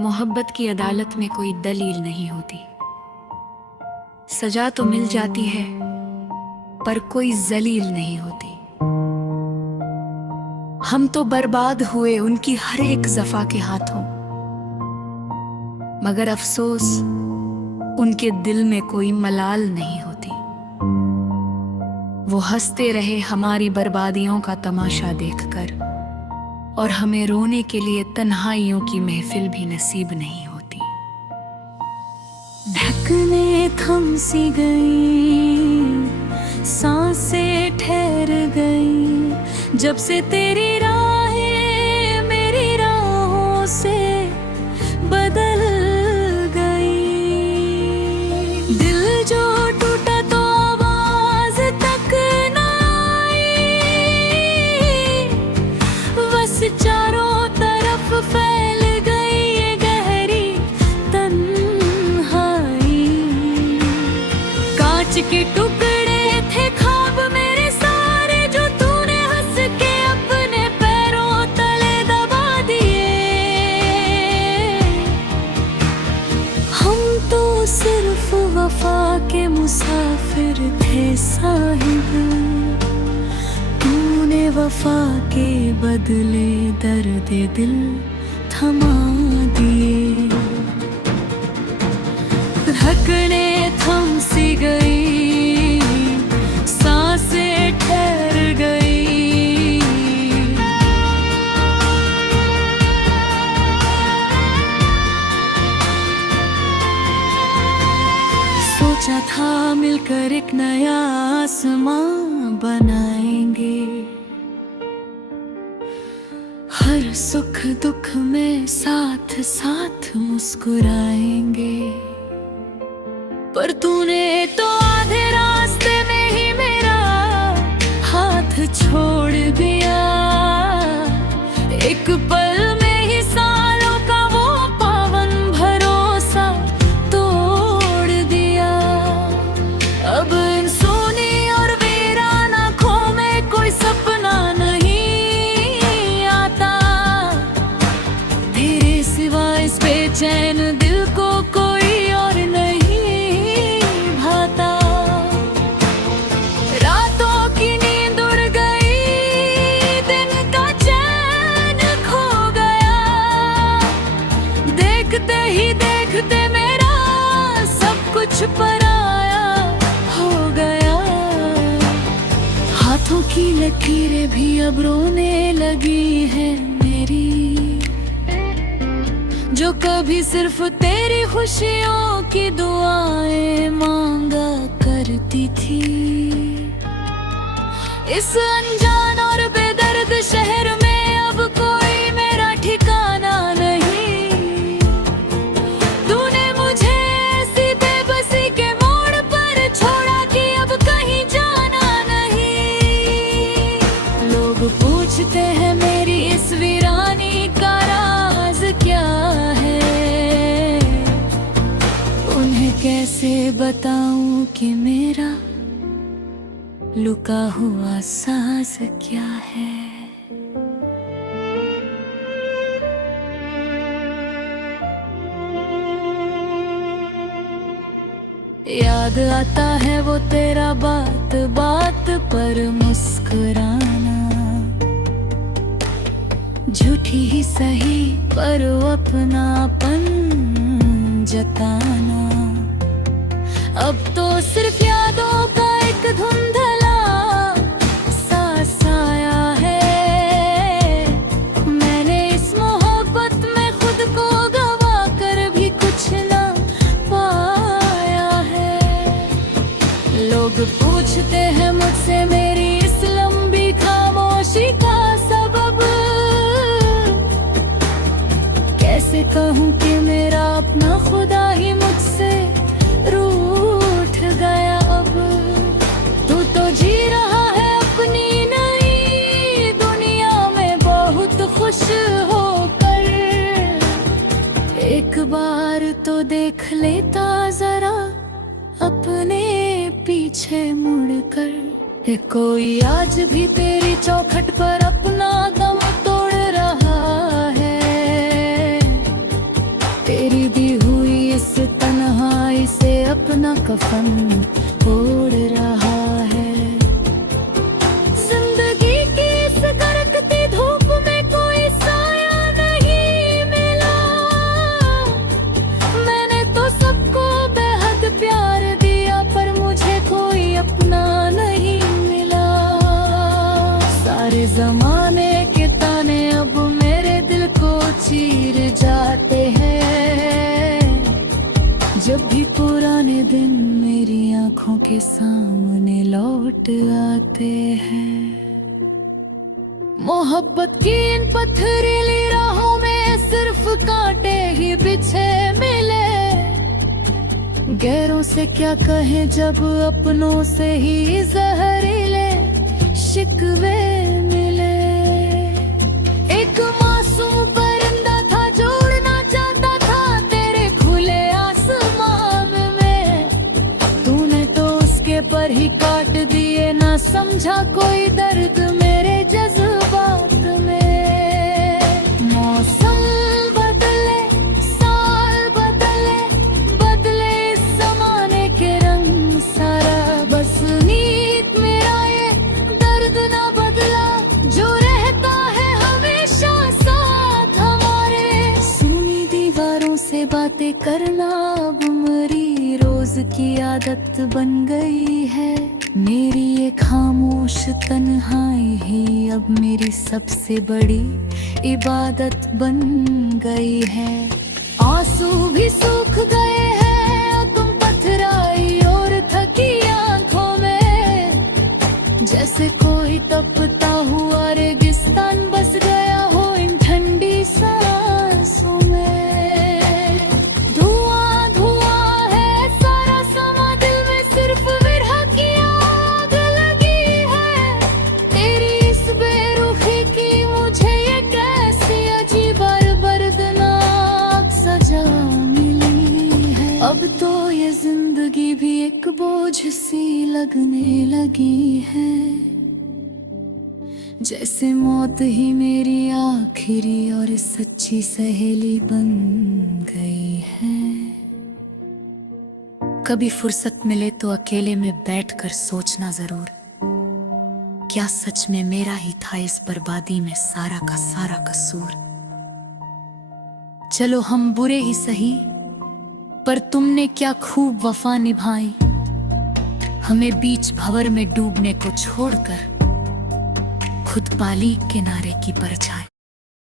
मोहब्बत की अदालत में कोई दलील नहीं होती। सजा तो मिल जाती है पर कोई जलील नहीं होती। हम तो बर्बाद हुए उनकी हर एक जफा के हाथों, मगर अफसोस उनके दिल में कोई मलाल नहीं होती। वो हंसते रहे हमारी बर्बादियों का तमाशा देखकर, और हमें रोने के लिए तन्हाइयों की महफिल भी नसीब नहीं होती। धड़कनें थम सी गई, सांसें ठहर गई, जब से तेरी राहें मेरी राहों से बदल गई। दिल जो टूटा तो आवाज तक न आई, बस चारों तरफ फैल गई ये गहरी तन्हाई। कांच के टुकड़े थे ख्वाब मेरे सारे, जो तूने हंस के अपने पैरों तले दबा दिए। हम तो सिर्फ वफा के मुसाफिर थे साहिब, तूने वफा के बदले दर्द दिल थमा दिए। धड़कनें थम सी गई, सांसें ठहर गई। सोचा था मिलकर एक नया आसमां बनाएंगे, हर सुख दुख में साथ साथ मुस्कुराएंगे। पर तूने तो आधे रास्ते में ही मेरा हाथ छोड़ दिया। एक पल में ही सालों का वो पावन भरोसा तोड़ दिया। अब इन सोनी और वीरान आँखों में कोई सपना नहीं आता, तेरे सिवा इस बेचैन दिल को कोई और नहीं भाता। रातों की नींद उड़ गई, दिन का चैन खो गया। देखते ही देखते मेरा सब कुछ पराया हो गया। हाथों की लकीरें भी अब रोने लगी है मेरी, जो कभी सिर्फ तेरी खुशियों की दुआएं मांगा करती थी। इस अनजान और बेदर्द शहर में अब कोई मेरा ठिकाना नहीं। तूने मुझे ऐसी बेबसी के मोड़ पर छोड़ा कि अब कहीं जाना नहीं। लोग पूछते हैं मेरी इस वीरानी का राज क्या है, उन्हें कैसे बताऊं कि मेरा लुका हुआ साज क्या है। याद आता है वो तेरा बात बात पर मुस्कुराना, झूठी ही सही पर अपनापन जताना। अब तो सिर्फ यादों का एक धुंधला सा साया है। मैंने इस मोहब्बत में खुद को गवा कर भी कुछ ना पाया है। लोग पूछते हैं मुझसे मेरी इस लंबी खामोशी का सबब, कैसे कहूँ कि मेरा अपना खुदा ही मुझसे रूठ गया। अब तू तो जी रहा है अपनी नई दुनिया में बहुत खुश होकर। एक बार तो देख लेता जरा अपने पीछे मुड़कर, कोई आज भी तेरी चौखट पर अपना दम तोड़ रहा है। अपना कफन ओढ़ रहा है। जिंदगी की इस गरकती धूप में कोई साया नहीं मिला। मैंने तो सबको बेहद प्यार दिया, पर मुझे कोई अपना नहीं मिला। सारे जमाने के ताने अब मेरे दिल को चीर जाते हैं। जब भी पुराने दिन मेरी आंखों के सामने लौट आते हैं। मोहब्बत की इन पथरीली राहों में सिर्फ कांटे ही बिछे मिले। गैरों से क्या कहें जब अपनों से ही जहरीले शिकवे मिले। एक मासूम परिंदा था जो उड़ना चाहता था तेरे खुले आसमान में। तूने तो उसके पर ही काट दिए, ना समझा कोई दर्द मेरे जज्बात में। मौसम बदले, साल बदले, बदले इस जमाने के रंग सारा। बस नीत मेरा ये दर्द ना बदला, जो रहता है हमेशा साथ हमारे। सुनी दीवारों से बातें करना अब मेरी रोज की आदत बन गई है। मेरी ये खामोश तन्हाई ही अब मेरी सबसे बड़ी इबादत बन गई है। आंसू भी सूख गए हैं तुम पथराई और थकी आंखों में। जैसे कोई तपता हुआ रेगिस्तान बस गया हो इन ठंडी सांसों में। धुआं धुआं है सारा समा, दिल में सिर्फ विरह की आग लगी है। तेरी इस बेरुखी की मुझे ये कैसी अजीब और दर्दनाक सजा मिली है। अब तो ये जिंदगी भी एक बोझ सी लगने लगी है। जैसे मौत ही मेरी आखिरी और सच्ची सहेली बन गई है। कभी फुर्सत मिले तो अकेले में बैठकर सोचना जरूर, क्या सच में मेरा ही था इस बर्बादी में सारा का सारा कसूर। चलो हम बुरे ही सही, पर तुमने क्या खूब वफा निभाई। हमें बीच भंवर में डूबने को छोड़कर खुद पाली किनारे की परछाई।